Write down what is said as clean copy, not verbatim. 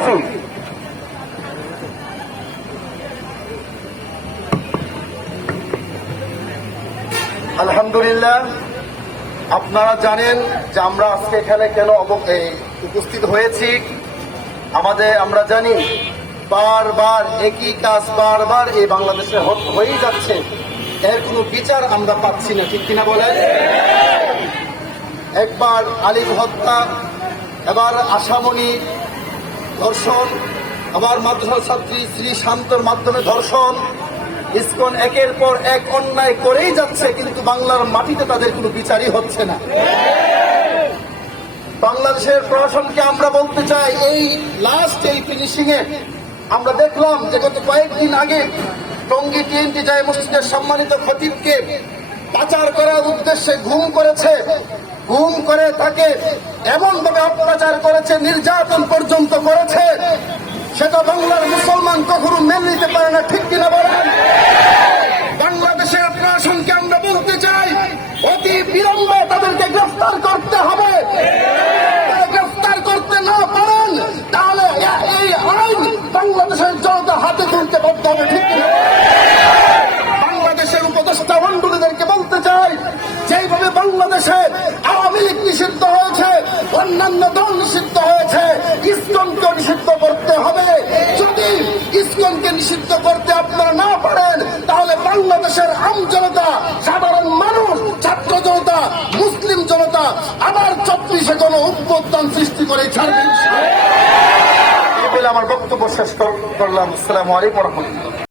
আসুন। আলহামদুলিল্লাহ, আপনারা জানেন যে আমরা আজকে এখানে কেন উপস্থিত হয়েছি। আমরা জানি বারবার একই কাজ বারবার এই বাংলাদেশে হয়েই যাচ্ছে, এর কোনো বিচার আমরা পাচ্ছি না, ঠিক কিনা বলেন? একবার আলিফ হত্যা, এবার আশামণি ধর্ষণ, আবার মাদ্রাসা ছাত্রী শ্রী শান্তর মাধ্যমে ধর্ষণ। ইসকন একের পর এক অন্যায় করেই যাচ্ছে, কিন্তু বাংলার মাটিতে তাদের কোনো বিচারই হচ্ছে না। বাংলাদেশের প্রশাসনকে আমরা বলতে চাই, এই ফিনিশিং এ আমরা দেখলাম যে গত কয়েকদিন আগে টঙ্গী TNT জামে মসজিদের সম্মানিত খতিবকে পাচার করার উদ্দেশ্যে গুম করে তাকে এমন ভাবে অত্যাচার করেছে, নির্যাতন পর্যন্ত করেছে, সেটা বাংলার মুসলমান কখনো মেনে নিতে পারে না, ঠিক কিনা বলেন? বাংলাদেশের প্রশাসনকে আমরা বলতে চাই, অতি বিলম্বে তাদেরকে গ্রেফতার করতে হবে। গ্রেফতার করতে না পারেন তাহলে এই আইন বাংলাদেশের জনতা হাতে তুলতে বাধ্য হবে, ঠিক কিনা? বাংলাদেশের উপদেষ্টা মন্ডলীদেরকে বলতে চাই, যেইভাবে বাংলাদেশে আওয়ামী লীগ নিষিদ্ধ হয়েছে, অন্যান্য দল নিষিদ্ধ হয়েছে, ইসকনকে নিষিদ্ধ করতে হবে। যদি ইসকনকে নিষিদ্ধ করতে আপনারা না পারেন, তাহলে বাংলাদেশের আম জনতা, সাধারণ মানুষ, ছাত্র জনতা, মুসলিম জনতা আবার 24-এ কোনো অভ্যুত্থান সৃষ্টি করে ছাড়বেন। আমার বক্তব্য শেষ করলাম। আসসালামু আলাইকুম ওয়া রাহমাতুল্লাহ।